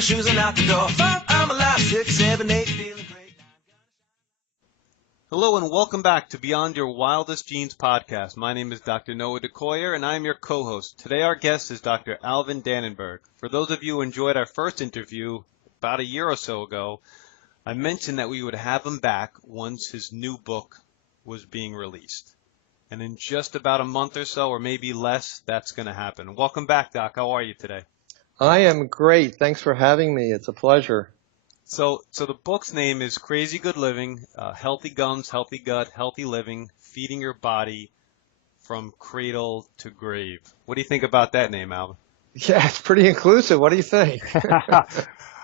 my shoes and out the door. 5, I'm alive. 6, 7, 8, feeling great. Hello and welcome back to Beyond Your Wildest Genes podcast. My name is Dr. Noah DeCoyer and I am your co-host. Today our guest is Dr. Alvin Danenberg. For those of you who enjoyed our first interview about a year or so ago, I mentioned that we would have him back once his new book was being released. And in just about a month or so, or maybe less, that's going to happen. Welcome back, Doc. How are you today? I am great. Thanks for having me. It's a pleasure. So the book's name is Crazy Good Living, Healthy Gums, Healthy Gut, Healthy Living, Feeding Your Body from Cradle to Grave. What do you think about that name, Alvin? Yeah, it's pretty inclusive. What do you think?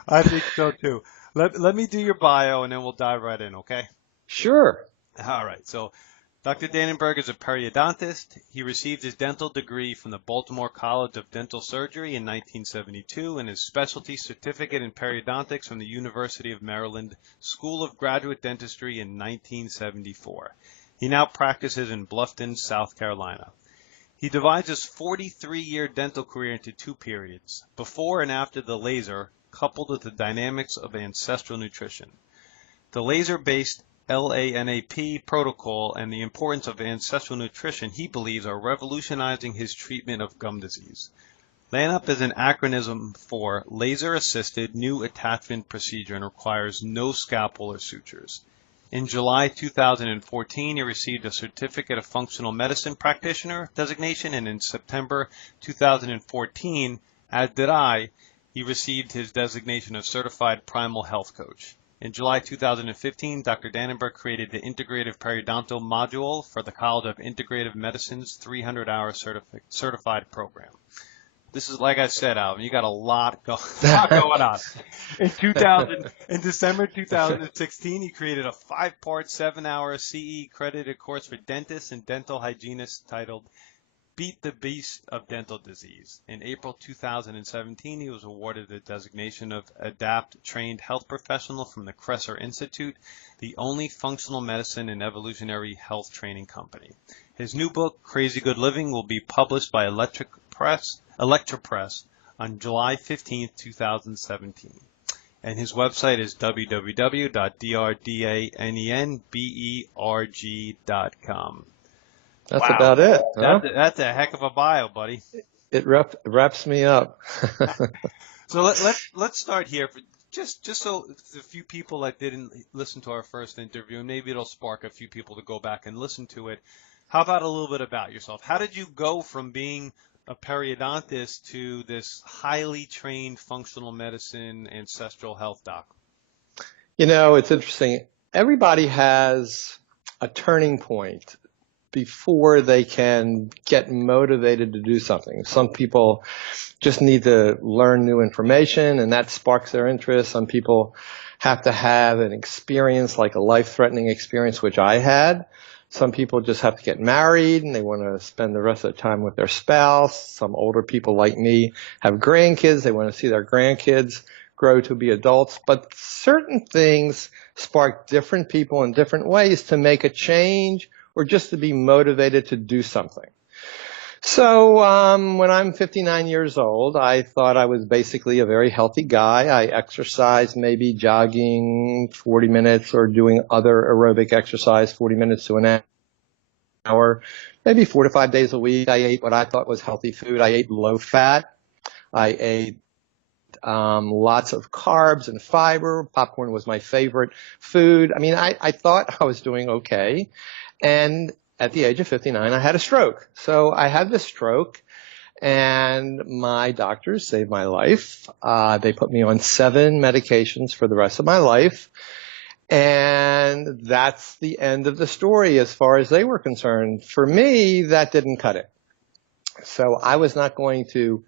I think so too. Let me do your bio and then we'll dive right in, okay? Sure. All right. So Dr. Danenberg is a periodontist. He received his dental degree from the Baltimore College of Dental Surgery in 1972 and his specialty certificate in periodontics from the University of Maryland School of Graduate Dentistry in 1974. He now practices in Bluffton, South Carolina. He divides his 43-year dental career into two periods, before and after the laser, coupled with the dynamics of ancestral nutrition. The laser-based LANAP protocol and the importance of ancestral nutrition, he believes, are revolutionizing his treatment of gum disease. LANAP is an acronym for Laser-Assisted New Attachment Procedure and requires no scalpel or sutures. In July 2014, he received a Certificate of Functional Medicine Practitioner designation, and in September 2014, as did I, he received his designation of Certified Primal Health Coach. In July 2015, Dr. Danenberg created the Integrative Periodontal Module for the College of Integrative Medicine's 300-hour certified program. This is, like I said, Alvin, you got a lot going on. In December 2016, he created a 5-part, 7-hour CE accredited course for dentists and dental hygienists titled Beat the Beast of Dental Disease. In April 2017, he was awarded the designation of ADAPT Trained Health Professional from the Kresser Institute, the only functional medicine and evolutionary health training company. His new book, Crazy Good Living, will be published by Electra Press on July 15, 2017. And his website is www.drdanenberg.com. That's wow. about it. Huh? That's a heck of a bio, buddy. It wraps me up. So let's start here. Just so a few people that didn't listen to our first interview, and maybe it'll spark a few people to go back and listen to it. How about a little bit about yourself? How did you go from being a periodontist to this highly trained functional medicine ancestral health doc? You know, it's interesting. Everybody has a turning point before they can get motivated to do something. Some people just need to learn new information and that sparks their interest. Some people have to have an experience, like a life-threatening experience, which I had. Some people just have to get married and they want to spend the rest of the time with their spouse. Some older people like me have grandkids. They want to see their grandkids grow to be adults. But certain things spark different people in different ways to make a change or just to be motivated to do something. So when I'm 59 years old, I thought I was basically a very healthy guy. I exercised, maybe jogging 40 minutes or doing other aerobic exercise 40 minutes to an hour, maybe 4 to 5 days a week. I ate what I thought was healthy food. I ate low fat. I ate lots of carbs and fiber. Popcorn was my favorite food. I mean, I thought I was doing okay. And at the age of 59, I had a stroke. So I had this stroke, and my doctors saved my life. They put me on 7 medications for the rest of my life. And that's the end of the story as far as they were concerned. For me, that didn't cut it. So I was not going to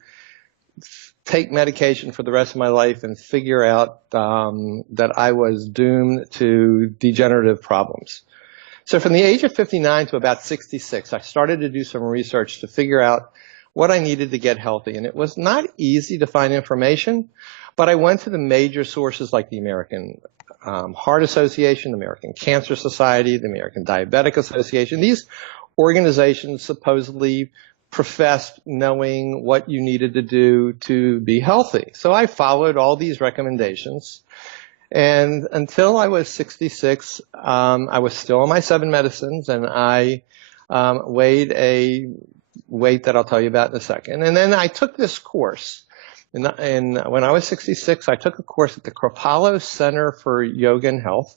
take medication for the rest of my life and figure out that I was doomed to degenerative problems. So from the age of 59 to about 66, I started to do some research to figure out what I needed to get healthy. And it was not easy to find information, but I went to the major sources like the American Heart Association, the American Cancer Society, the American Diabetic Association. These organizations supposedly professed knowing what you needed to do to be healthy. So I followed all these recommendations. And until I was 66, I was still on my 7 medicines, and I weighed a weight that I'll tell you about in a second. And then I took this course. And when I was 66, I took a course at the Kripalu Center for Yoga and Health.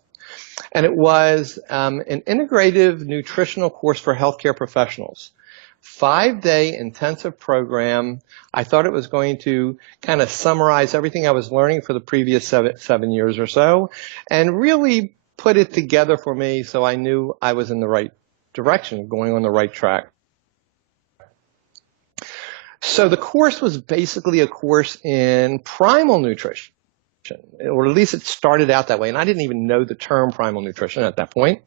And it was an integrative nutritional course for healthcare professionals. 5-day intensive program. I thought it was going to kind of summarize everything I was learning for the previous seven years or so and really put it together for me so I knew I was in the right direction, going on the right track. So the course was basically a course in primal nutrition, or at least it started out that way. And I didn't even know the term primal nutrition at that point.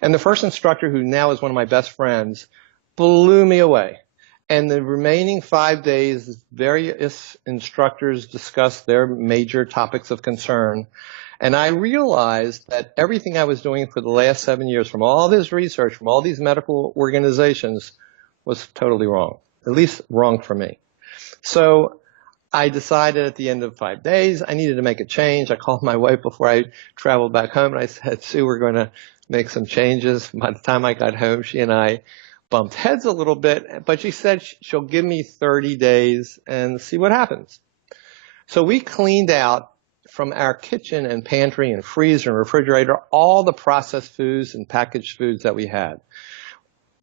And the first instructor, who now is one of my best friends, blew me away. And the remaining 5 days, various instructors discussed their major topics of concern. And I realized that everything I was doing for the last 7 years, from all this research, from all these medical organizations, was totally wrong, at least wrong for me. So I decided at the end of 5 days I needed to make a change. I called my wife before I traveled back home, and I said, Sue, we're going to make some changes. By the time I got home, she and I bumped heads a little bit, but she said she'll give me 30 days and see what happens. So we cleaned out from our kitchen and pantry and freezer and refrigerator all the processed foods and packaged foods that we had.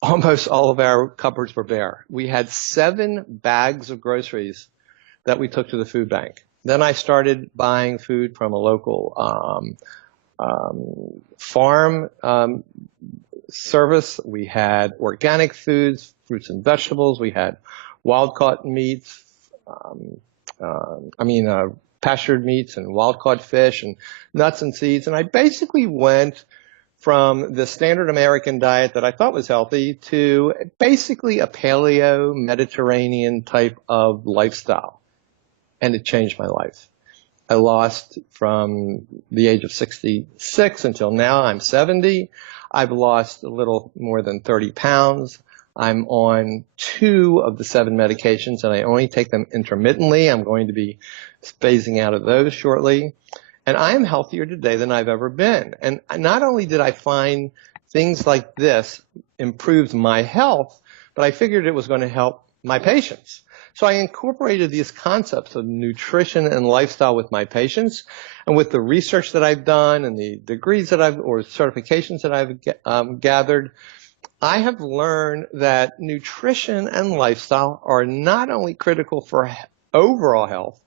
Almost all of our cupboards were bare. We had 7 bags of groceries that we took to the food bank. Then I started buying food from a local farm service. We had organic foods, fruits and vegetables. We had wild-caught meats, pastured meats and wild-caught fish and nuts and seeds. And I basically went from the standard American diet that I thought was healthy to basically a paleo Mediterranean type of lifestyle. And it changed my life. I lost from the age of 66 until now. I'm 70. I've lost a little more than 30 pounds. I'm on 2 of the 7 medications, and I only take them intermittently. I'm going to be phasing out of those shortly. And I am healthier today than I've ever been. And not only did I find things like this improved my health, but I figured it was going to help my patients. So I incorporated these concepts of nutrition and lifestyle with my patients, and with the research that I've done and the degrees that or certifications that I've gathered, I have learned that nutrition and lifestyle are not only critical for overall health,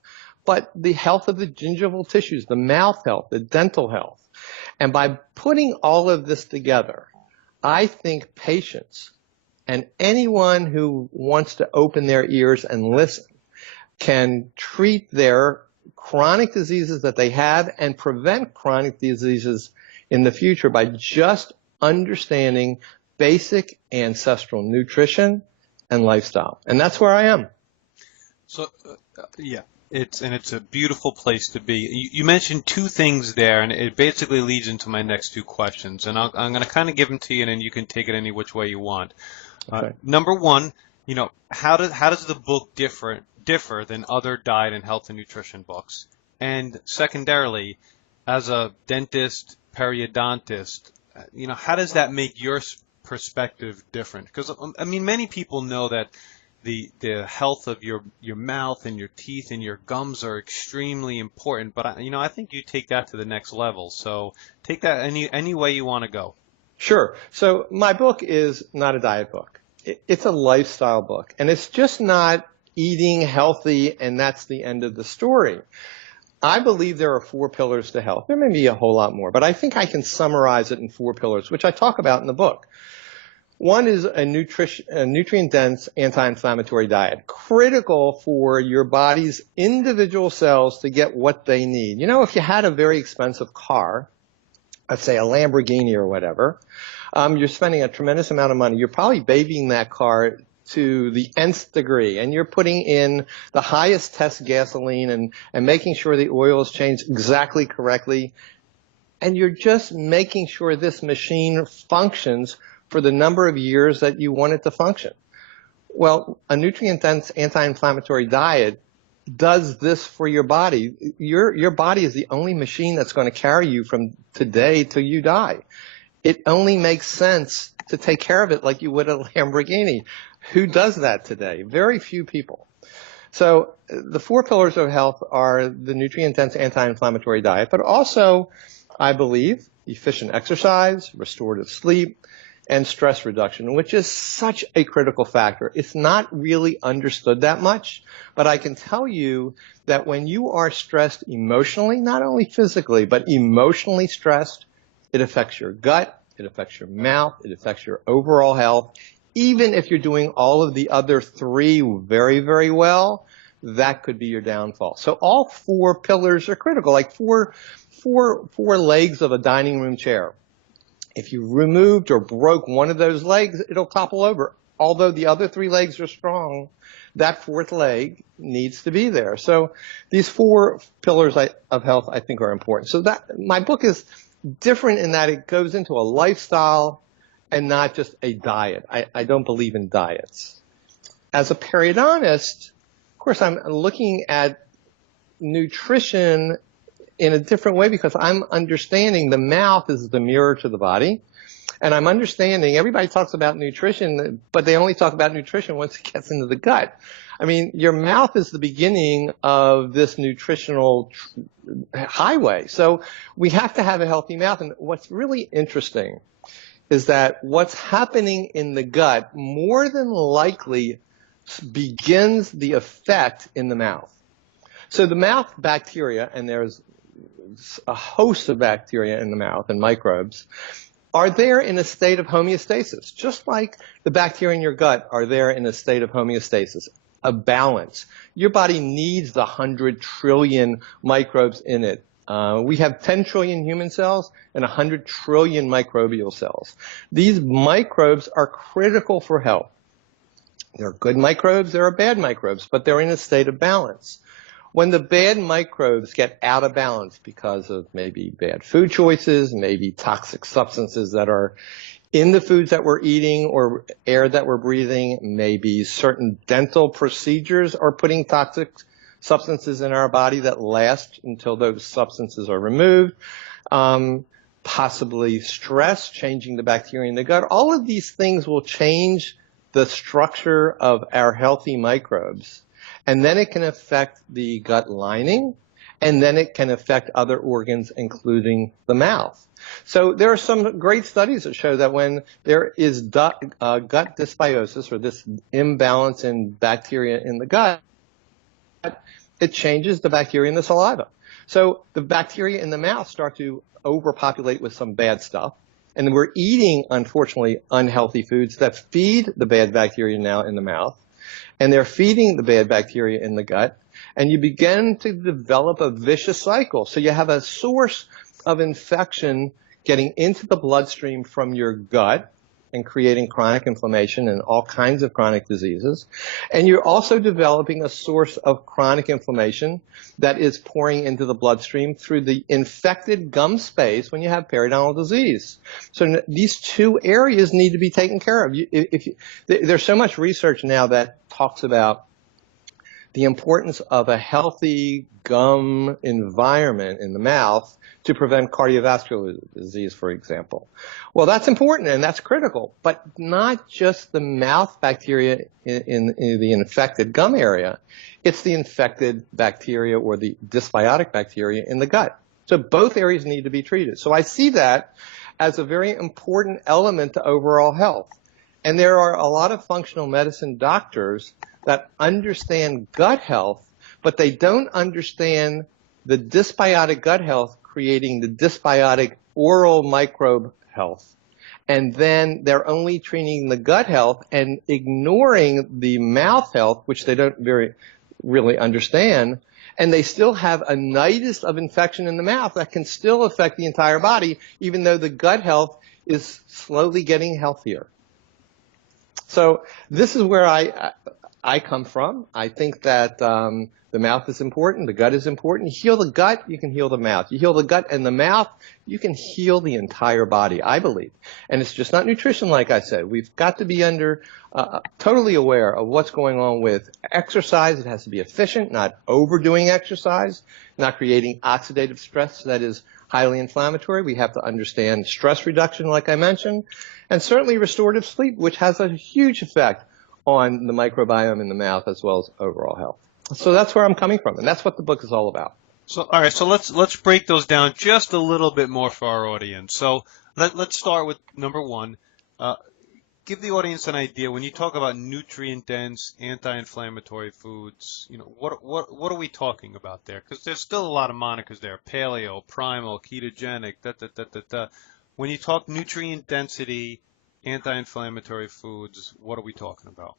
but the health of the gingival tissues, the mouth health, the dental health. And by putting all of this together, I think patients and anyone who wants to open their ears and listen can treat their chronic diseases that they have and prevent chronic diseases in the future by just understanding basic ancestral nutrition and lifestyle. And that's where I am. So, yeah. It's a beautiful place to be. You mentioned 2 things there, and it basically leads into my next 2 questions. And I'm going to kind of give them to you, and then you can take it any which way you want. Okay. Number 1, how does the book differ than other diet and health and nutrition books? And secondarily, as a dentist, periodontist, how does that make your perspective different? Because many people know that the health of your mouth and your teeth and your gums are extremely important, but I think you take that to the next level. So take that any way you want to go. Sure. So my book is not a diet book. It's a lifestyle book, and it's just not eating healthy and that's the end of the story. I believe there are 4 pillars to health. There may be a whole lot more, but I think I can summarize it in 4 pillars, which I talk about in the book. One is a nutrient-dense anti-inflammatory diet, critical for your body's individual cells to get what they need. If you had a very expensive car, let's say a Lamborghini or whatever, you're spending a tremendous amount of money. You're probably babying that car to the nth degree, and you're putting in the highest test gasoline and making sure the oil is changed exactly correctly. And you're just making sure this machine functions for the number of years that you want it to function. Well, a nutrient-dense anti-inflammatory diet does this for your body. Your body is the only machine that's going to carry you from today till you die. It only makes sense to take care of it like you would a Lamborghini. Who does that today? Very few people. So the 4 pillars of health are the nutrient-dense anti-inflammatory diet, but also, I believe, efficient exercise, restorative sleep, and stress reduction, which is such a critical factor. It's not really understood that much, but I can tell you that when you are stressed emotionally, not only physically, but emotionally stressed, it affects your gut, it affects your mouth, it affects your overall health. Even if you're doing all of the other 3 very, very well, that could be your downfall. So all 4 pillars are critical, like four legs of a dining room chair. If you removed or broke one of those legs, it'll topple over. Although the other 3 legs are strong, that 4th leg needs to be there. So these 4 pillars of health, I think, are important. So that my book is different in that it goes into a lifestyle and not just a diet. I don't believe in diets. As a periodontist, of course, I'm looking at nutrition in a different way because I'm understanding the mouth is the mirror to the body. And I'm understanding everybody talks about nutrition, but they only talk about nutrition once it gets into the gut. I mean, your mouth is the beginning of this nutritional highway. So we have to have a healthy mouth. And what's really interesting is that what's happening in the gut more than likely begins the effect in the mouth. So the mouth bacteria, and there's a host of bacteria in the mouth and microbes, are there in a state of homeostasis, just like the bacteria in your gut are there in a state of homeostasis, a balance. Your body needs the 100 trillion microbes in it. We have 10 trillion human cells and 100 trillion microbial cells. These microbes are critical for health. There are good microbes, there are bad microbes, but they're in a state of balance. When the bad microbes get out of balance because of maybe bad food choices, maybe toxic substances that are in the foods that we're eating or air that we're breathing, maybe certain dental procedures are putting toxic substances in our body that last until those substances are removed, possibly stress, changing the bacteria in the gut. All of these things will change the structure of our healthy microbes. And then it can affect the gut lining, and then it can affect other organs, including the mouth. So there are some great studies that show that when there is gut dysbiosis, or this imbalance in bacteria in the gut, it changes the bacteria in the saliva. So the bacteria in the mouth start to overpopulate with some bad stuff. And we're eating, unfortunately, unhealthy foods that feed the bad bacteria now in the mouth. And they're feeding the bad bacteria in the gut, and you begin to develop a vicious cycle. So you have a source of infection getting into the bloodstream from your gut and creating chronic inflammation and all kinds of chronic diseases. And you're also developing a source of chronic inflammation that is pouring into the bloodstream through the infected gum space when you have periodontal disease. So these 2 areas need to be taken care of. There's so much research now that talks about the importance of a healthy gum environment in the mouth to prevent cardiovascular disease, for example. Well, that's important and that's critical, but not just the mouth bacteria in the infected gum area. It's the infected bacteria or the dysbiotic bacteria in the gut. So both areas need to be treated. So I see that as a very important element to overall health. And there are a lot of functional medicine doctors that understand gut health, but they don't understand the dysbiotic gut health creating the dysbiotic oral microbe health. And then they're only treating the gut health and ignoring the mouth health, which they don't really understand. And they still have a nidus of infection in the mouth that can still affect the entire body, even though the gut health is slowly getting healthier. So this is where I come from. I think that the mouth is important, the gut is important. You heal the gut, you can heal the mouth. You heal the gut and the mouth, you can heal the entire body, I believe. And it's just not nutrition, like I said. We've got to be totally aware of what's going on with exercise. It has to be efficient, not overdoing exercise, not creating oxidative stress that is highly inflammatory. We have to understand stress reduction, like I mentioned, and certainly restorative sleep, which has a huge effect on the microbiome in the mouth as well as overall health. So that's where I'm coming from, and that's what the book is all about. So, all right, so let's break those down just a little bit more for our audience. So let's start with number one. Give the audience an idea when you talk about nutrient-dense, anti-inflammatory foods. What are we talking about there? Because there's still a lot of monikers there: paleo, primal, ketogenic. When you talk nutrient density, anti-inflammatory foods, what are we talking about?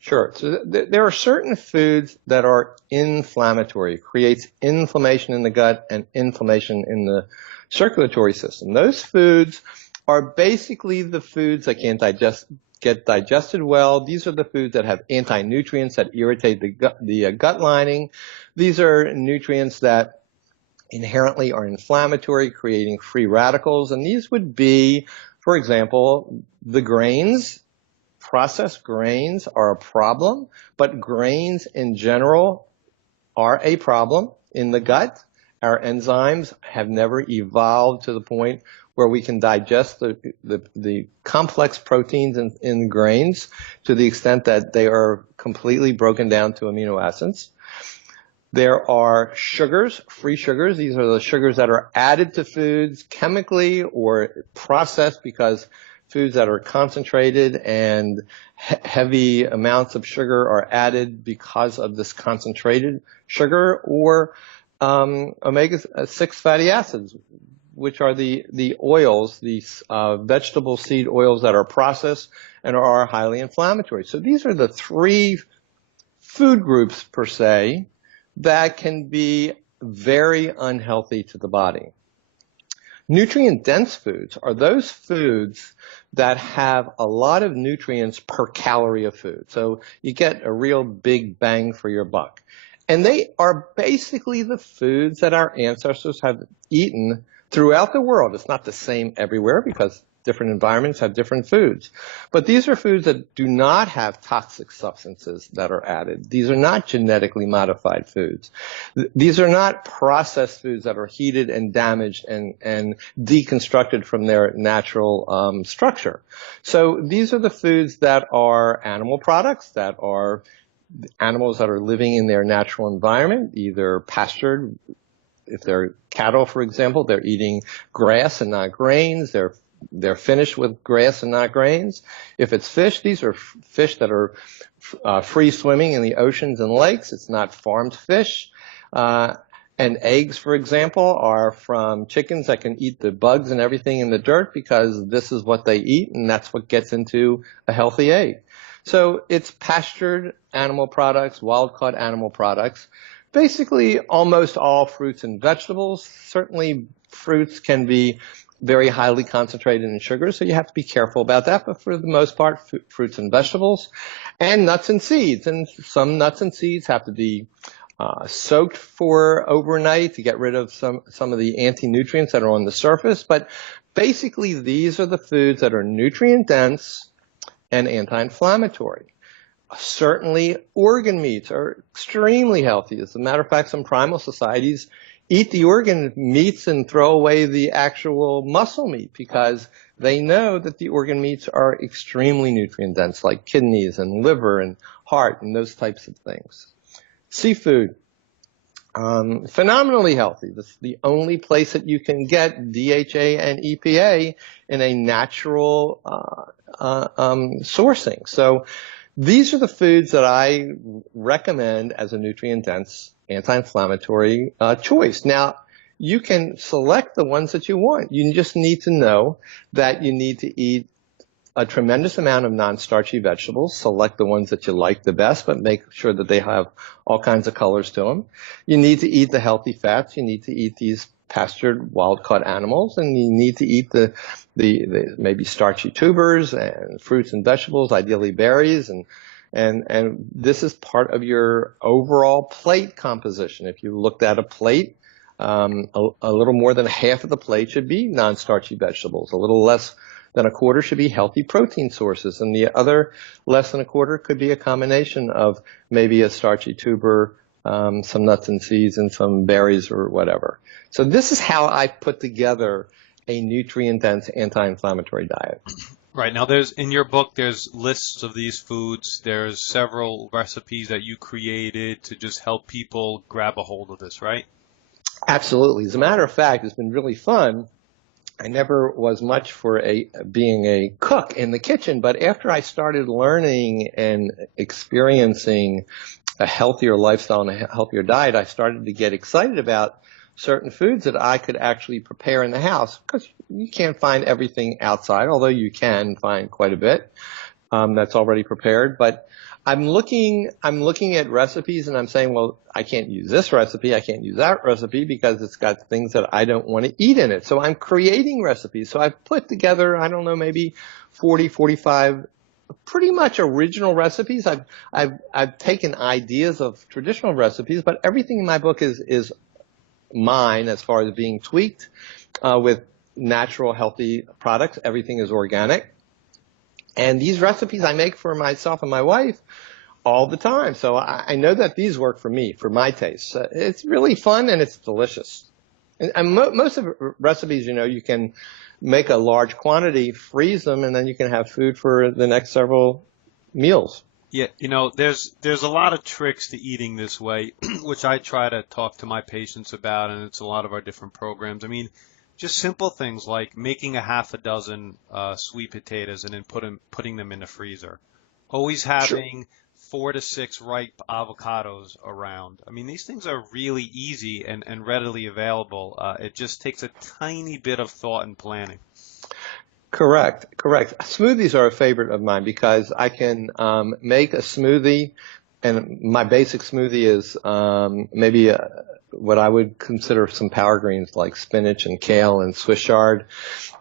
Sure. So there are certain foods that are inflammatory, creates inflammation in the gut and inflammation in the circulatory system. Those foods are basically the foods that can't get digested well. These are the foods that have anti-nutrients that irritate the gut lining. These are nutrients that inherently are inflammatory, creating free radicals. And these would be, for example, the grains. Processed grains are a problem, but grains in general are a problem in the gut. Our enzymes have never evolved to the point where we can digest the complex proteins in grains to the extent that they are completely broken down to amino acids. There are sugars, free sugars. These are the sugars that are added to foods chemically or processed because foods that are concentrated and heavy amounts of sugar are added because of this concentrated sugar, or omega-6 fatty acids, which are the oils, these vegetable seed oils that are processed and are highly inflammatory. So these are the three food groups, per se, that can be very unhealthy to the body. Nutrient-dense foods are those foods that have a lot of nutrients per calorie of food. So you get a real big bang for your buck. And they are basically the foods that our ancestors have eaten throughout the world. It's not the same everywhere because different environments have different foods. But these are foods that do not have toxic substances that are added. These are not genetically modified foods. These are not processed foods that are heated and damaged and deconstructed from their natural structure. So these are the foods that are animal products, that are animals that are living in their natural environment, either pastured. If they're cattle, for example, they're eating grass and not grains. They're finished with grass and not grains. If it's fish, these are fish that are free swimming in the oceans and lakes. It's not farmed fish. And eggs, for example, are from chickens that can eat the bugs and everything in the dirt because this is what they eat, and that's what gets into a healthy egg. So it's pastured animal products, wild-caught animal products. Basically, almost all fruits and vegetables. Certainly, fruits can be very highly concentrated in sugar, so you have to be careful about that. But for the most part, fruits and vegetables, and nuts and seeds. And some nuts and seeds have to be soaked for overnight to get rid of some of the anti-nutrients that are on the surface. But basically, these are the foods that are nutrient-dense and anti-inflammatory. Certainly, organ meats are extremely healthy. As a matter of fact, some primal societies eat the organ meats and throw away the actual muscle meat because they know that the organ meats are extremely nutrient dense, like kidneys and liver and heart and those types of things. Seafood, phenomenally healthy. This is the only place that you can get DHA and EPA in a natural sourcing. So these are the foods that I recommend as a nutrient-dense anti-inflammatory choice. Now, you can select the ones that you want. You just need to know that you need to eat a tremendous amount of non-starchy vegetables. Select the ones that you like the best, but make sure that they have all kinds of colors to them. You need to eat the healthy fats. You need to eat these pastured wild-caught animals, and you need to eat the maybe starchy tubers and fruits and vegetables, ideally berries and And this is part of your overall plate composition. If you looked at a plate, a little more than half of the plate should be non-starchy vegetables. A little less than a quarter should be healthy protein sources. And the other less than a quarter could be a combination of maybe a starchy tuber, some nuts and seeds, and some berries or whatever. So this is how I put together a nutrient-dense anti-inflammatory diet. Right. Now, in your book, there's lists of these foods. There's several recipes that you created to just help people grab a hold of this, right? Absolutely. As a matter of fact, it's been really fun. I never was much for being a cook in the kitchen, but after I started learning and experiencing a healthier lifestyle and a healthier diet, I started to get excited about certain foods that I could actually prepare in the house, because you can't find everything outside, although you can find quite a bit that's already prepared. But I'm looking at recipes and I'm saying, well, I can't use this recipe, I can't use that recipe because it's got things that I don't want to eat in it. So I'm creating recipes. So I've put together, I don't know, maybe 40, 45 pretty much original recipes. I've taken ideas of traditional recipes, but everything in my book is mine as far as being tweaked with natural, healthy products. Everything is organic. And these recipes I make for myself and my wife all the time. So I know that these work for me, for my taste. It's really fun and it's delicious. And most of the recipes, you can make a large quantity, freeze them, and then you can have food for the next several meals. Yeah, there's a lot of tricks to eating this way, which I try to talk to my patients about, and it's a lot of our different programs. I mean, just simple things like making a half a dozen sweet potatoes and then putting them in the freezer. Always having 4 to 6 ripe avocados around. I mean, these things are really easy and readily available. It just takes a tiny bit of thought and planning. Correct. Smoothies are a favorite of mine because I can make a smoothie, and my basic smoothie is maybe what I would consider some power greens like spinach and kale and Swiss chard.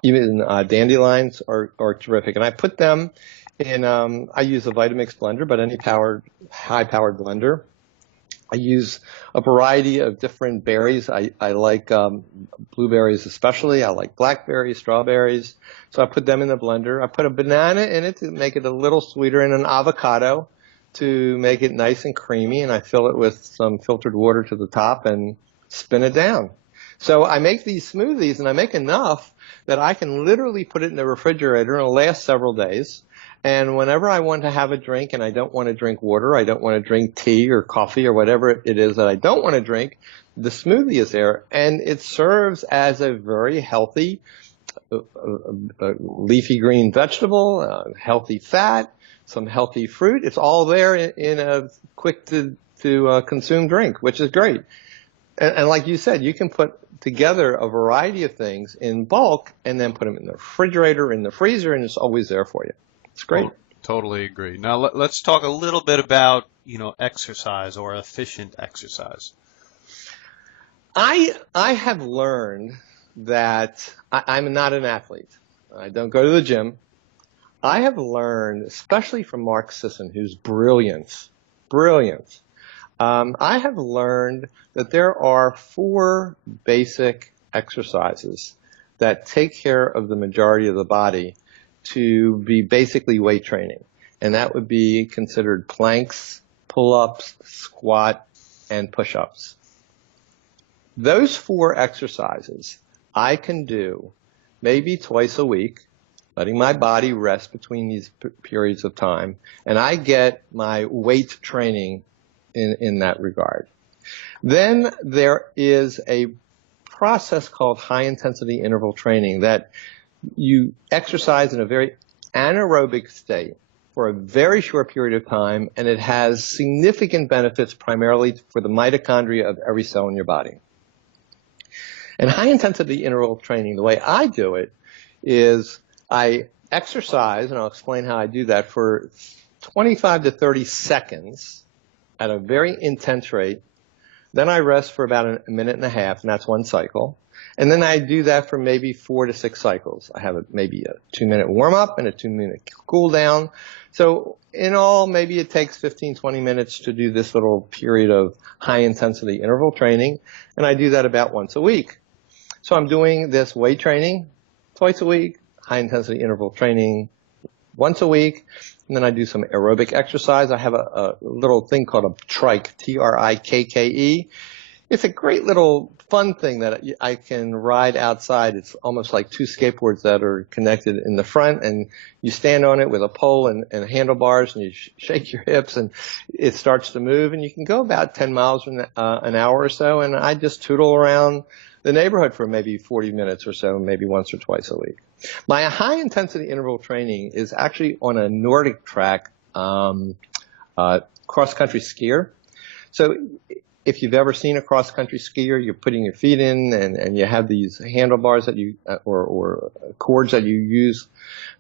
Even dandelions are terrific. And I put them in, I use a Vitamix blender, but any high-powered blender. I use a variety of different berries. I like blueberries especially. I like blackberries, strawberries. So I put them in the blender. I put a banana in it to make it a little sweeter, and an avocado to make it nice and creamy. And I fill it with some filtered water to the top and spin it down. So I make these smoothies, and I make enough that I can literally put it in the refrigerator and it'll last several days. And whenever I want to have a drink and I don't want to drink water, I don't want to drink tea or coffee or whatever it is that I don't want to drink, the smoothie is there. And it serves as a very healthy leafy green vegetable, healthy fat, some healthy fruit. It's all there in a quick to consume drink, which is great. And like you said, you can put together a variety of things in bulk and then put them in the refrigerator, in the freezer, and it's always there for you. It's great. Totally agree. Now let's talk a little bit about, exercise or efficient exercise. I have learned that I'm not an athlete. I don't go to the gym. I have learned, especially from Mark Sisson, who's brilliant. I have learned that there are 4 basic exercises that take care of the majority of the body to be basically weight training. And that would be considered planks, pull-ups, squat, and push-ups. Those 4 exercises I can do maybe twice a week, letting my body rest between these periods of time, and I get my weight training in that regard. Then there is a process called high-intensity interval training that you exercise in a very anaerobic state for a very short period of time, and it has significant benefits primarily for the mitochondria of every cell in your body. And high-intensity interval training, the way I do it, is I exercise, and I'll explain how I do that, for 25 to 30 seconds at a very intense rate. Then I rest for about a minute and a half, and that's one cycle. And then I do that for maybe 4 to 6 cycles. I have maybe a 2-minute warm up and a 2-minute cool down. So in all, maybe it takes 15, 20 minutes to do this little period of high intensity interval training. And I do that about once a week. So I'm doing this weight training twice a week, high intensity interval training once a week, and then I do some aerobic exercise. I have a little thing called a trike, Trikke. It's a great little fun thing that I can ride outside. It's almost like 2 skateboards that are connected in the front, and you stand on it with a pole and handlebars, and you shake your hips, and it starts to move, and you can go about 10 miles an hour or so, and I just tootle around the neighborhood for maybe 40 minutes or so, maybe once or twice a week. My high-intensity interval training is actually on a Nordic track cross-country skier. So if you've ever seen a cross-country skier, you're putting your feet in and you have these handlebars that you or cords that you use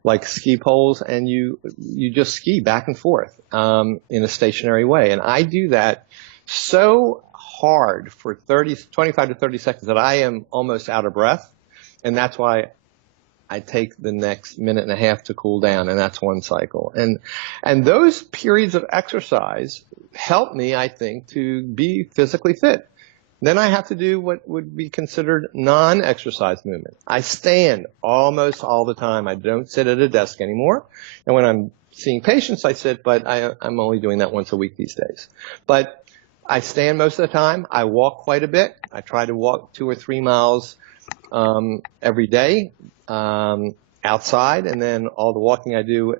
like ski poles, and you just ski back and forth in a stationary way. And I do that so hard for 25 to 30 seconds that I am almost out of breath, and that's why I take the next minute and a half to cool down, and that's one cycle. And those periods of exercise help me, I think, to be physically fit. Then I have to do what would be considered non-exercise movement. I stand almost all the time. I don't sit at a desk anymore. And when I'm seeing patients, I sit, but I'm only doing that once a week these days. But I stand most of the time. I walk quite a bit. I try to walk 2 or 3 miles every day outside, and then all the walking I do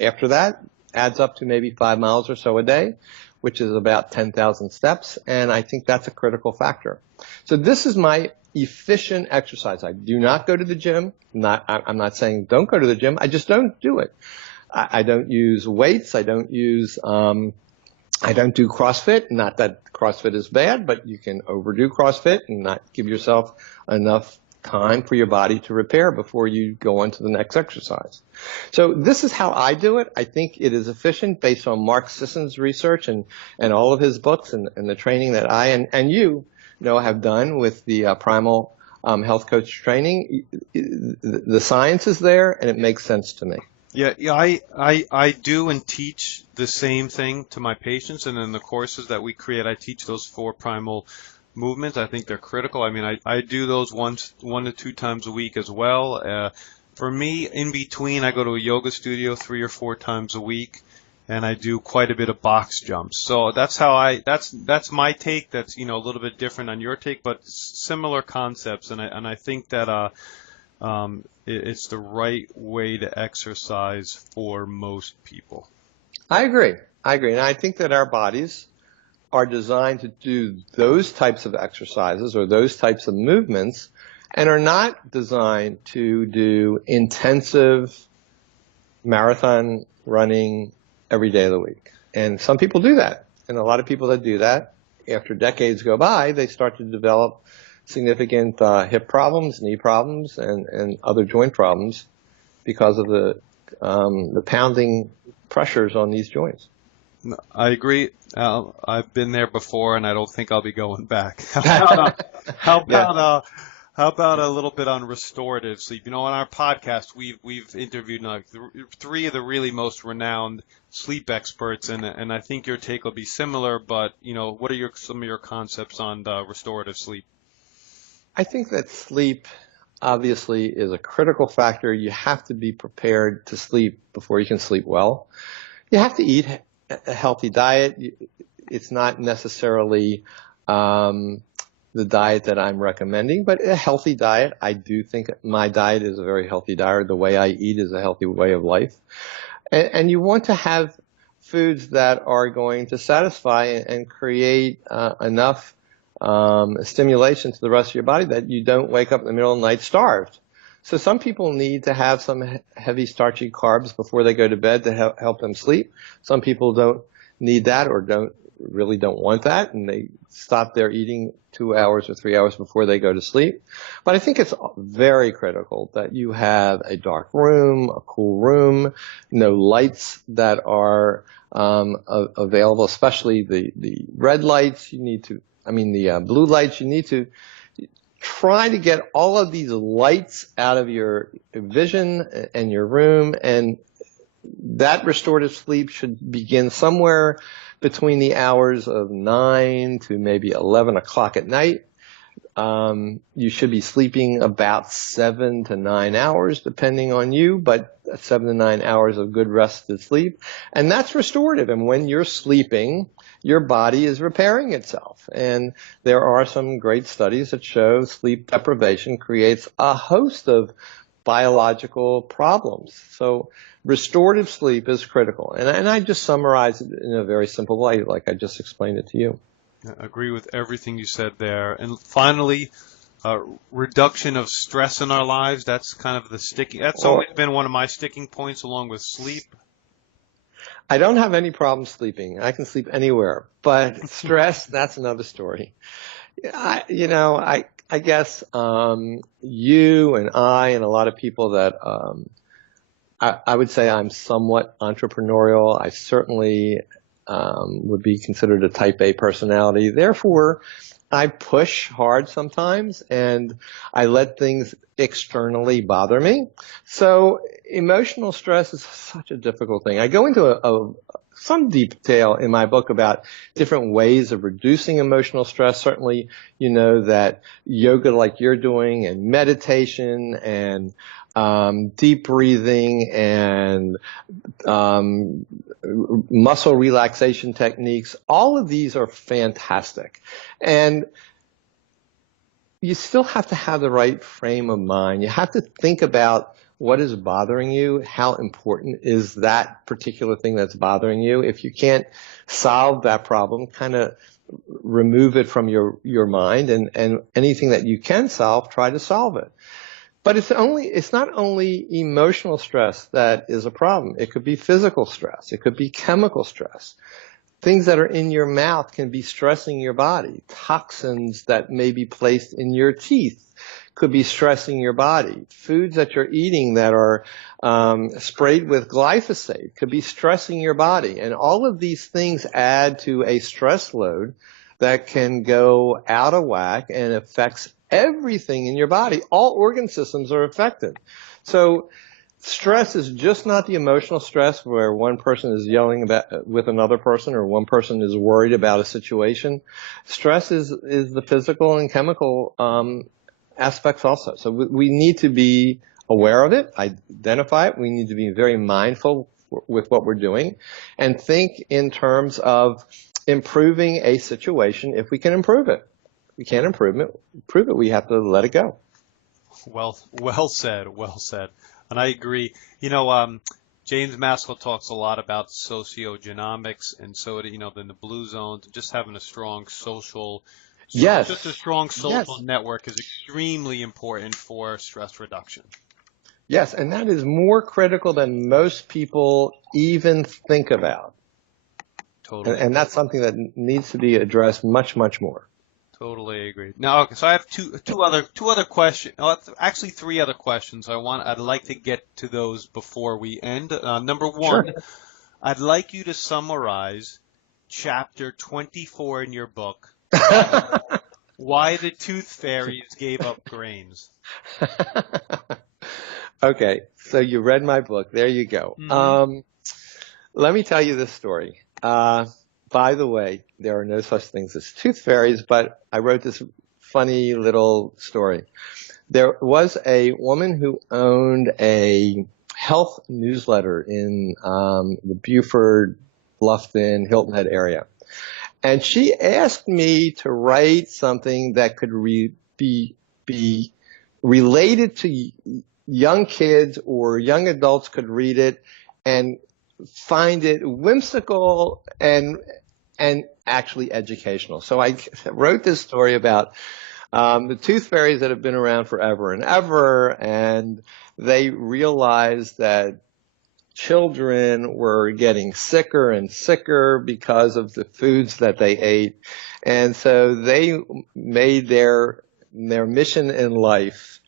after that adds up to maybe 5 miles or so a day, which is about 10,000 steps, and I think that's a critical factor. So this is my efficient exercise. I do not go to the gym. I'm not saying don't go to the gym. I just don't do it. I don't use weights. I don't do CrossFit. Not that CrossFit is bad, but you can overdo CrossFit and not give yourself enough time for your body to repair before you go on to the next exercise. So this is how I do it. I think it is efficient based on Mark Sisson's research and all of his books and the training that I and you know have done with the Primal health coach training. The science is there, and it makes sense to me. Yeah, I do and teach the same thing to my patients, and in the courses that we create, I teach those 4 primal movements. I think they're critical. I mean, I do those 1 to 2 times a week as well. For me, in between, I go to a yoga studio 3 or 4 times a week, and I do quite a bit of box jumps. So that's how that's my take. That's, a little bit different on your take, but similar concepts. And I think that it's the right way to exercise for most people. I agree. And I think that our bodies are designed to do those types of exercises or those types of movements, and are not designed to do intensive marathon running every day of the week. And some people do that. And a lot of people that do that, after decades go by, they start to develop significant hip problems, knee problems, and other joint problems because of the pounding pressures on these joints. I agree. I've been there before, and I don't think I'll be going back. How about a little bit on restorative sleep? On our podcast, we've interviewed 3 of the really most renowned sleep experts, and I think your take will be similar. But what are some of your concepts on restorative sleep? I think that sleep obviously is a critical factor. You have to be prepared to sleep before you can sleep well. You have to eat a healthy diet. It's not necessarily the diet that I'm recommending, but a healthy diet. I do think my diet is a very healthy diet. The way I eat is a healthy way of life. And you want to have foods that are going to satisfy and create enough stimulation to the rest of your body that you don't wake up in the middle of the night starved. So some people need to have some heavy starchy carbs before they go to bed to help them sleep. Some people don't need that or don't want that, and they stop their eating 2 hours or 3 hours before they go to sleep. But I think it's very critical that you have a dark room, a cool room, no lights that are available, especially the red lights. The blue lights. You need to try to get all of these lights out of your vision and your room, and that restorative sleep should begin somewhere between the hours of 9 to maybe 11 o'clock at night. You should be sleeping about 7 to 9 hours, depending on you, but 7 to 9 hours of good rested sleep. And that's restorative. And when you're sleeping, your body is repairing itself. And there are some great studies that show sleep deprivation creates a host of biological problems. So restorative sleep is critical. And I just summarize it in a very simple way, like I just explained it to you. I agree with everything you said there. And finally, reduction of stress in our lives. That's kind of that's always been one of my sticking points along with sleep. I don't have any problem sleeping. I can sleep anywhere. But stress, that's another story. I guess you and I and a lot of people that I would say I'm somewhat entrepreneurial. I certainly would be considered a type A personality. Therefore, I push hard sometimes and I let things externally bother me. So emotional stress is such a difficult thing. I go into some detail in my book about different ways of reducing emotional stress. Certainly, you know that yoga like you're doing and meditation and deep breathing and muscle relaxation techniques, all of these are fantastic. And you still have to have the right frame of mind. You have to think about what is bothering you, how important is that particular thing that's bothering you. If you can't solve that problem, kind of remove it from your mind, and anything that you can solve, try to solve it. But it's not only emotional stress that is a problem. It could be physical stress. It could be chemical stress. Things that are in your mouth can be stressing your body. Toxins that may be placed in your teeth could be stressing your body. Foods that you're eating that are sprayed with glyphosate could be stressing your body. And all of these things add to a stress load that can go out of whack and affects everything in your body. All organ systems are affected. So stress is just not the emotional stress where one person is yelling with another person or one person is worried about a situation. Stress is the physical and chemical aspects also. So we need to be aware of it, identify it. We need to be very mindful with what we're doing and think in terms of improving a situation if we can improve it. If we can't improve it, we have to let it go. Well said. And I agree. James Maskell talks a lot about sociogenomics, and so in the blue zones, just having a strong social, yes, just a strong social network is extremely important for stress reduction. Yes, and that is more critical than most people even think about. Totally. And that's something that needs to be addressed much, much more. Totally agree. Now, okay, so I have two other questions. Actually, three other questions. I'd like to get to those before we end. Number one, sure. I'd like you to summarize chapter 24 in your book. Why the tooth fairies gave up grains. Okay, so you read my book. There you go. Mm-hmm. Let me tell you this story. By the way, there are no such things as tooth fairies, but I wrote this funny little story. There was a woman who owned a health newsletter in the Beaufort, Bluffton, Hilton Head area. And she asked me to write something that could be related to young kids or young adults could read it and find it whimsical and actually educational. So I wrote this story about the tooth fairies that have been around forever and ever, and they realized that children were getting sicker and sicker because of the foods that they ate. And so they made their mission in life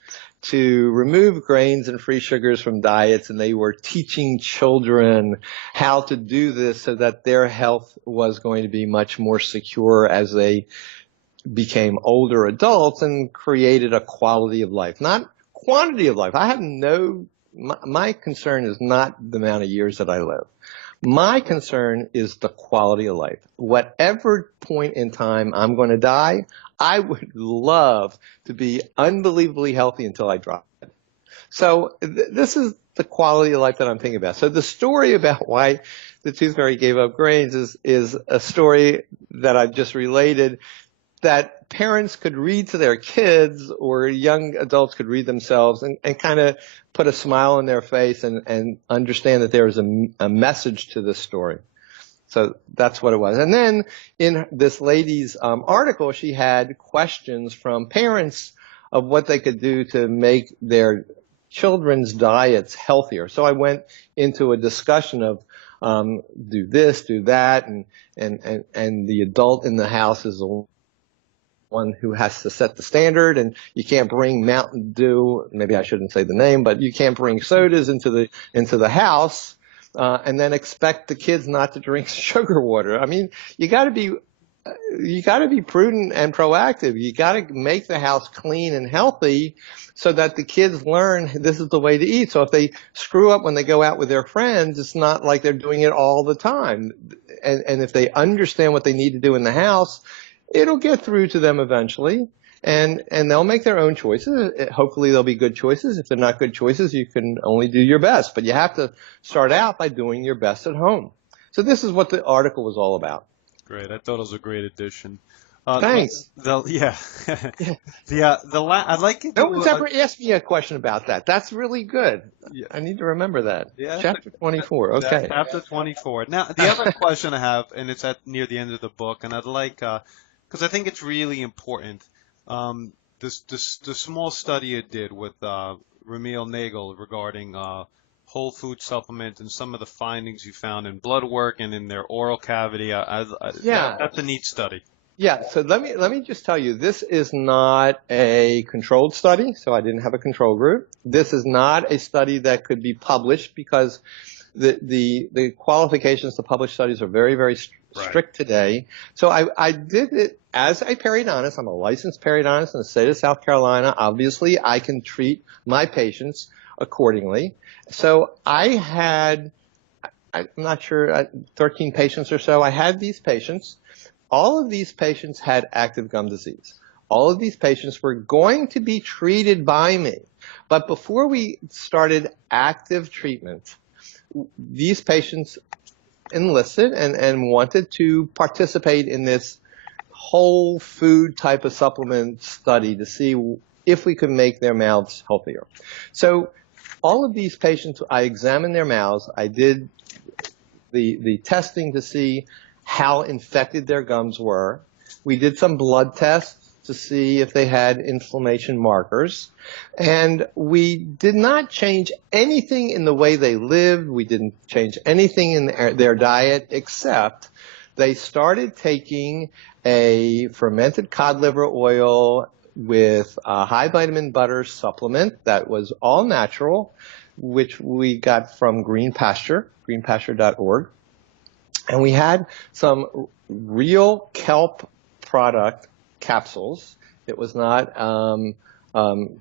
to remove grains and free sugars from diets, and they were teaching children how to do this so that their health was going to be much more secure as they became older adults and created a quality of life, not quantity of life. My concern is not the amount of years that I live. My concern is the quality of life. Whatever point in time I'm going to die, I would love to be unbelievably healthy until I drop dead. So this is the quality of life that I'm thinking about. So the story about why the tooth fairy gave up grains is a story that I've just related, that parents could read to their kids, or young adults could read themselves and kind of put a smile on their face and understand that there is a message to this story. So that's what it was. And then in this lady's article, she had questions from parents of what they could do to make their children's diets healthier. So I went into a discussion of do this, do that, and the adult in the house is the one who has to set the standard, and you can't bring Mountain Dew, maybe I shouldn't say the name, but you can't bring sodas into the house and then expect the kids not to drink sugar water. I mean, you got to be prudent and proactive. You got to make the house clean and healthy so that the kids learn this is the way to eat. So if they screw up when they go out with their friends, it's not like they're doing it all the time. And if they understand what they need to do in the house, it'll get through to them eventually, and they'll make their own choices. Hopefully they'll be good choices. If they're not good choices, you can only do your best. But you have to start out by doing your best at home. So this is what the article was all about. Great. I thought it was a great addition. Thanks. I'd like you to... No one's ever asked me a question about that. That's really good. Yeah. I need to remember that. Yeah. Chapter 24. Okay. Chapter 24. Now, the other question I have, and it's near the end of the book, and I'd like, because I think it's really important, the small study you did with Ramil Nagel regarding whole food supplement and some of the findings you found in blood work and in their oral cavity. That's a neat study. Yeah, so let me just tell you, this is not a controlled study, so I didn't have a control group. This is not a study that could be published because the qualifications to publish studies are very, very strict today. So I did it as a periodontist. I'm a licensed periodontist in the state of South Carolina. Obviously, I can treat my patients accordingly. So I had, I'm not sure, 13 patients or so. I had these patients. All of these patients had active gum disease. All of these patients were going to be treated by me. But before we started active treatment, these patients enlisted and wanted to participate in this whole food type of supplement study to see if we could make their mouths healthier. So all of these patients, I examined their mouths. I did the testing to see how infected their gums were. We did some blood tests to see if they had inflammation markers. And we did not change anything in the way they lived. We didn't change anything in their diet, except they started taking a fermented cod liver oil with a high vitamin butter supplement that was all natural, which we got from Green Pasture, greenpasture.org. And we had some real kelp product capsules. It was not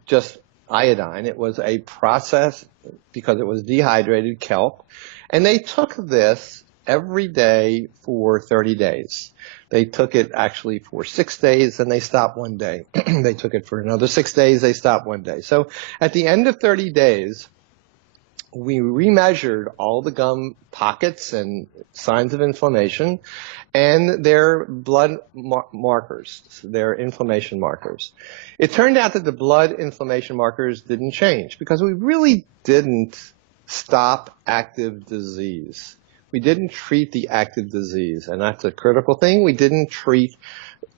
just iodine. It was a process because it was dehydrated kelp. And they took this every day for 30 days. They took it actually for 6 days, and they stopped one day. They took it for another 6 days. They stopped one day. So at the end of 30 days, we remeasured all the gum pockets and signs of inflammation and their blood markers, their inflammation markers. It turned out that the blood inflammation markers didn't change because we really didn't stop active disease. We didn't treat the active disease, and that's a critical thing. We didn't treat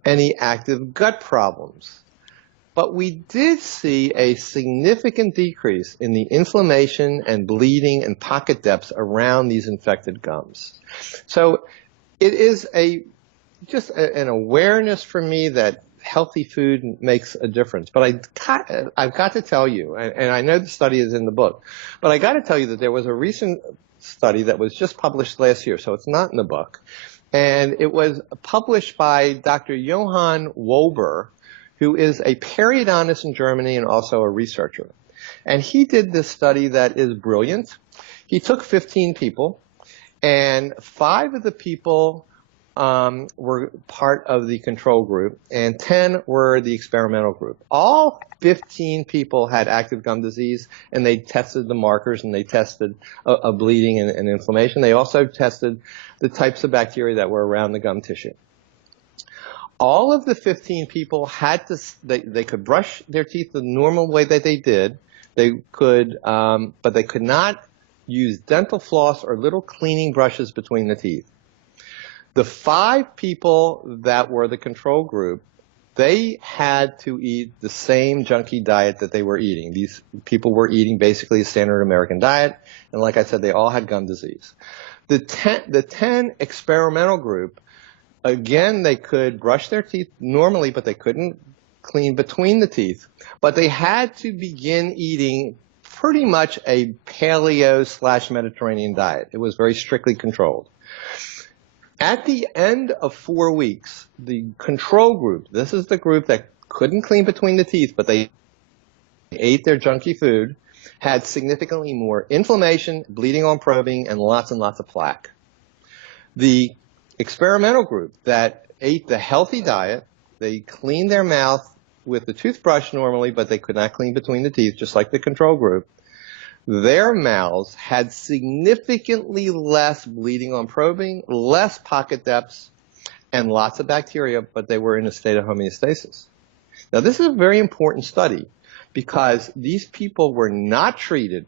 any active gut problems. But we did see a significant decrease in the inflammation and bleeding and pocket depths around these infected gums. So it is just an awareness for me that healthy food makes a difference. But I've got to tell you, and I know the study is in the book, but I got to tell you that there was a recent study that was just published last year, so it's not in the book, And it was published by Dr. Johann Wolber, who is a periodontist in Germany and also a researcher. And he did this study that is brilliant. He took 15 people, and 5 of the people were part of the control group, and 10 were the experimental group. All 15 people had active gum disease, and they tested the markers, and they tested a bleeding and inflammation. They also tested the types of bacteria that were around the gum tissue. All of the 15 people had to, they could brush their teeth the normal way that they did. They could, but they could not use dental floss or little cleaning brushes between the teeth. The 5 people that were the control group, they had to eat the same junky diet that they were eating. These people were eating basically a standard American diet, and like I said, they all had gum disease. The 10 experimental group, again, they could brush their teeth normally, but they couldn't clean between the teeth. But they had to begin eating pretty much a paleo/Mediterranean diet. It was very strictly controlled. At the end of 4 weeks, the control group, this is the group that couldn't clean between the teeth, but they ate their junky food, had significantly more inflammation, bleeding on probing, and lots of plaque. The experimental group that ate the healthy diet, they cleaned their mouth with the toothbrush normally, but they could not clean between the teeth, just like the control group. Their mouths had significantly less bleeding on probing, less pocket depths, and lots of bacteria, but they were in a state of homeostasis. Now, this is a very important study because these people were not treated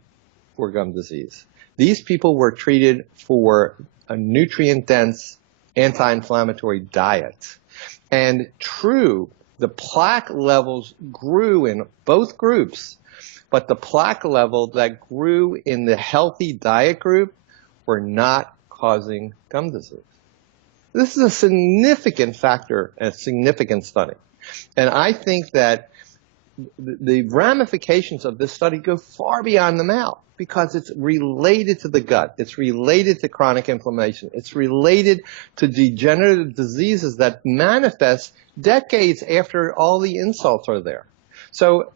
for gum disease. These people were treated for a nutrient-dense, anti-inflammatory diet. And true, the plaque levels grew in both groups, but the plaque level that grew in the healthy diet group were not causing gum disease. This is a significant factor and a significant study. And I think that the ramifications of this study go far beyond the mouth because it's related to the gut. It's related to chronic inflammation. It's related to degenerative diseases that manifest decades after all the insults are there. So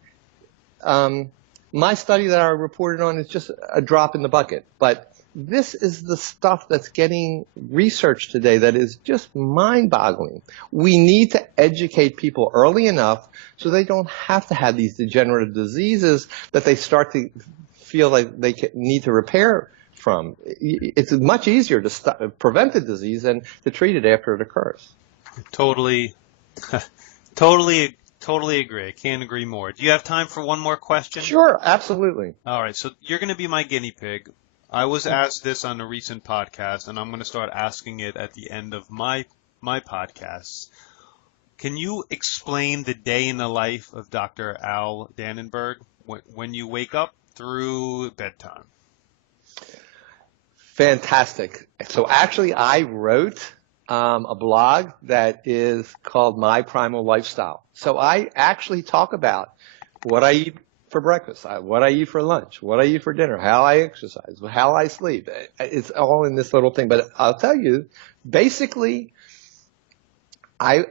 my study that I reported on is just a drop in the bucket. But this is the stuff that's getting researched today that is just mind-boggling. We need to educate people early enough so they don't have to have these degenerative diseases that they start to feel like they need to repair from. It's much easier to prevent the disease than to treat it after it occurs. Totally agree. I can't agree more. Do you have time for one more question? Sure, absolutely. All right, so you're going to be my guinea pig. I was asked this on a recent podcast, and I'm going to start asking it at the end of my podcasts. Can you explain the day in the life of Dr. Al Danenberg when you wake up through bedtime? Fantastic. So actually, I wrote a blog that is called My Primal Lifestyle. So I actually talk about what I eat for breakfast, what I eat for lunch, what I eat for dinner, how I exercise, how I sleep. It's all in this little thing. But I'll tell you, basically, I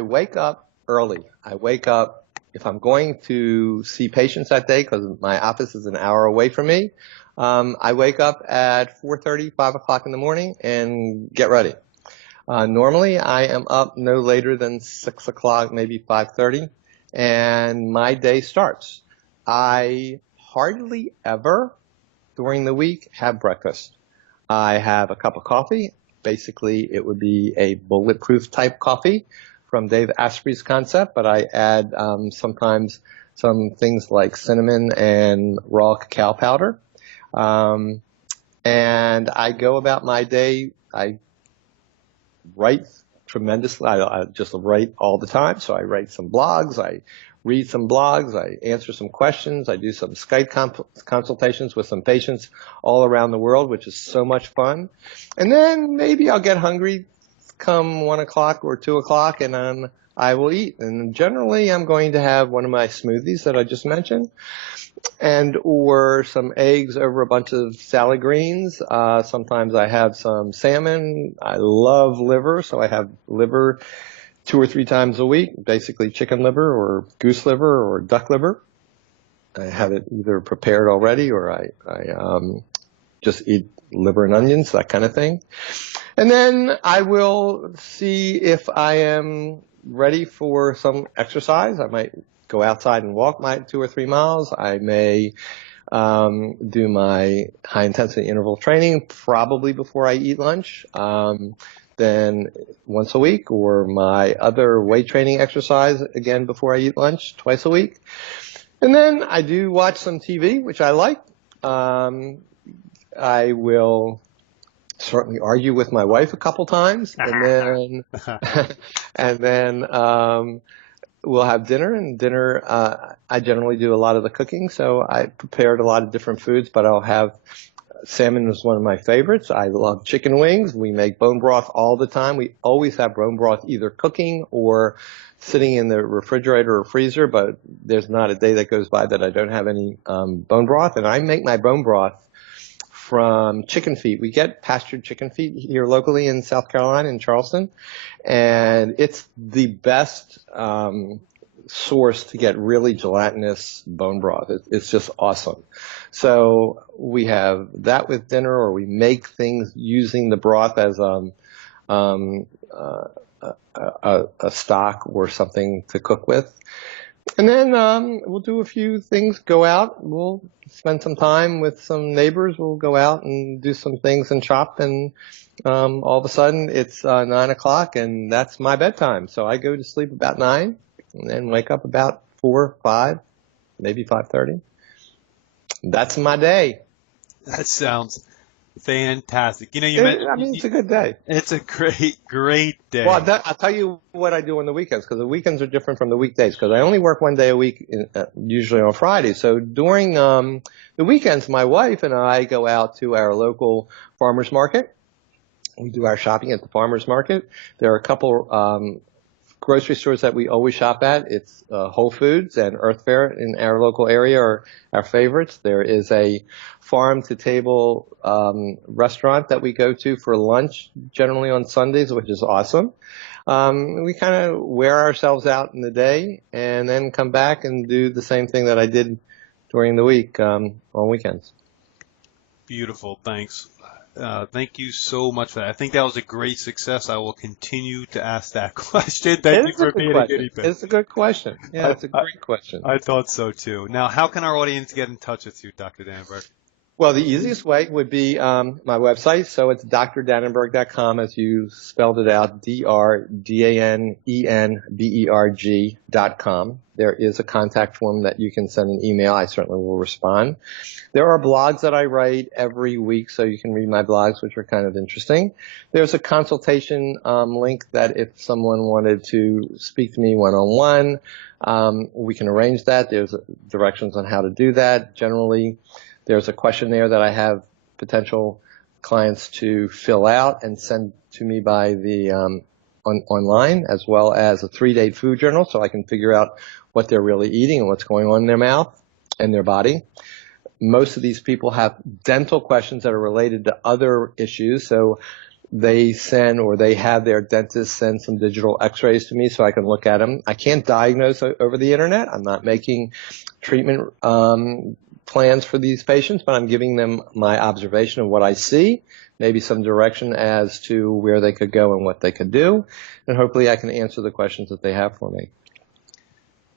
wake up early. I wake up, if I'm going to see patients that day, because my office is an hour away from me, I wake up at 4:30, 5 o'clock in the morning and get ready. Normally, I am up no later than 6 o'clock, maybe 5:30. And my day starts. I hardly ever during the week have breakfast. I have a cup of coffee. Basically, it would be a bulletproof type coffee from Dave Asprey's concept, but I add sometimes some things like cinnamon and raw cacao powder. And I go about my day. I write tremendously. I just write all the time. So I write some blogs. I read some blogs. I answer some questions. I do some Skype consultations with some patients all around the world, which is so much fun. And then maybe I'll get hungry come 1 o'clock or 2 o'clock, and then I will eat. And generally, I'm going to have one of my smoothies that I just mentioned, and or some eggs over a bunch of salad greens. Sometimes I have some salmon. I love liver, so I have liver 2 or 3 times a week, basically chicken liver or goose liver or duck liver. I have it either prepared already, or I just eat liver and onions, that kind of thing. And then I will see if I am ready for some exercise. I might go outside and walk my 2 or 3 miles. I may do my high intensity interval training probably before I eat lunch. Then once a week, or my other weight training exercise again before I eat lunch, twice a week. And then I do watch some TV, which I like. I will certainly argue with my wife a couple times, and then we'll have dinner. And dinner, I generally do a lot of the cooking, so I prepared a lot of different foods, but I'll have salmon is one of my favorites. I love chicken wings. We make bone broth all the time. We always have bone broth either cooking or sitting in the refrigerator or freezer, but there's not a day that goes by that I don't have any bone broth. And I make my bone broth from chicken feet. We get pastured chicken feet here locally in South Carolina, in Charleston, and it's the best source to get really gelatinous bone broth. It's just awesome. So we have that with dinner, or we make things using the broth as a stock or something to cook with. And then we'll do a few things, go out, we'll spend some time with some neighbors, we'll go out and do some things and shop, and all of a sudden it's 9 o'clock, and that's my bedtime. So I go to sleep about 9 and then wake up about 4, 5, maybe 5:30. That's my day. That sounds fantastic. You know, it's a good day. It's a great day. Well, I'll tell you what I do on the weekends, because the weekends are different from the weekdays, because I only work 1 day a week, usually on Friday. So during the weekends, my wife and I go out to our local farmers market. We do our shopping at the farmers market. There are a couple grocery stores that we always shop at. It's Whole Foods and Earth Fare in our local area are our favorites. There is a farm-to-table restaurant that we go to for lunch, generally on Sundays, which is awesome. We kind of wear ourselves out in the day and then come back and do the same thing that I did during the week on weekends. Beautiful. Thanks. Thank you so much for that. I think that was a great success. I will continue to ask that question. Thank you for being a guinea pig. It's a good question. Yeah, it's a great question. I thought so too. Now, how can our audience get in touch with you, Dr. Danenberg? Well, the easiest way would be my website. So it's drdanenberg.com, as you spelled it out, drdanenberg.com. There is a contact form that you can send an email. I certainly will respond. There are blogs that I write every week, so you can read my blogs, which are kind of interesting. There's a consultation link that if someone wanted to speak to me one-on-one, we can arrange that. There's directions on how to do that. Generally, there's a questionnaire that I have potential clients to fill out and send to me by the online, as well as a 3-day food journal, so I can figure out what they're really eating and what's going on in their mouth and their body. Most of these people have dental questions that are related to other issues, so they send, or they have their dentist send some digital x-rays to me so I can look at them. I can't diagnose over the internet. I'm not making treatment plans for these patients, but I'm giving them my observation of what I see, maybe some direction as to where they could go and what they could do, and hopefully I can answer the questions that they have for me.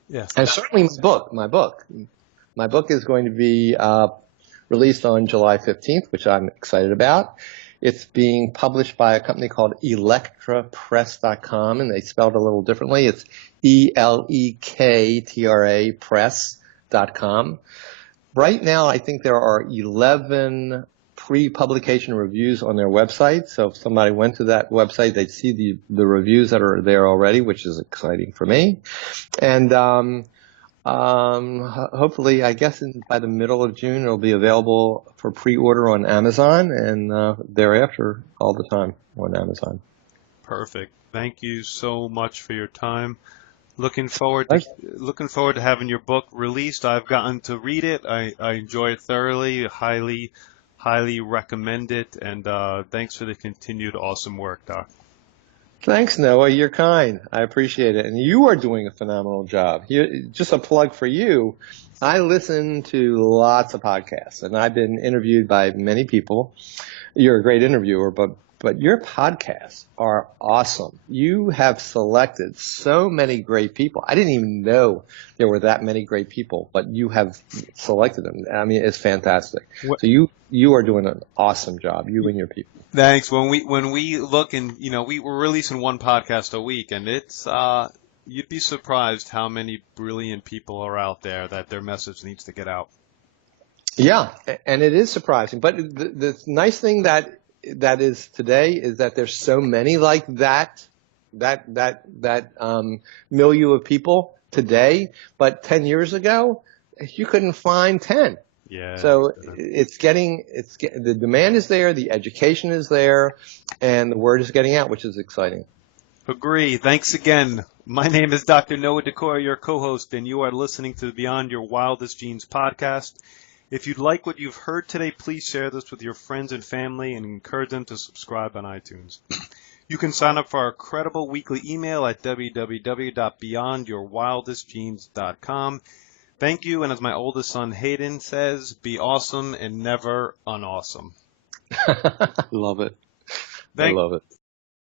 Yes. And certainly my book is going to be released on July 15th, which I'm excited about. It's being published by a company called electrapress.com, and they spelled it a little differently. It's ELEKTRA press.com. Right now, I think there are 11 pre-publication reviews on their website. So if somebody went to that website, they'd see the reviews that are there already, which is exciting for me. And hopefully, I guess by the middle of June, it'll be available for pre-order on Amazon, and thereafter all the time on Amazon. Perfect. Thank you so much for your time. Looking forward to having your book released. I've gotten to read it. I enjoy it thoroughly. Highly recommend it. And thanks for the continued awesome work, Doc. Thanks, Noah. You're kind. I appreciate it. And you are doing a phenomenal job. Just a plug for you. I listen to lots of podcasts, and I've been interviewed by many people. You're a great interviewer, but your podcasts are awesome. You have selected so many great people. I didn't even know there were that many great people, but you have selected them. I mean, it's fantastic. So you are doing an awesome job, you and your people. Thanks. When we look and, we're releasing one podcast a week, and it's, you'd be surprised how many brilliant people are out there that their message needs to get out. Yeah, and it is surprising. But the nice thing that is today is that there's so many like that milieu of people today. But 10 years ago, you couldn't find 10. Yeah. So the demand is there, the education is there, and the word is getting out, which is exciting. Agree. Thanks again. My name is Dr. Noah Decor, your co-host, and you are listening to the Beyond Your Wildest Genes podcast. If you'd like what you've heard today, please share this with your friends and family and encourage them to subscribe on iTunes. You can sign up for our credible weekly email at www.beyondyourwildestgenes.com. Thank you, and as my oldest son Hayden says, be awesome and never unawesome. Love it. I love it.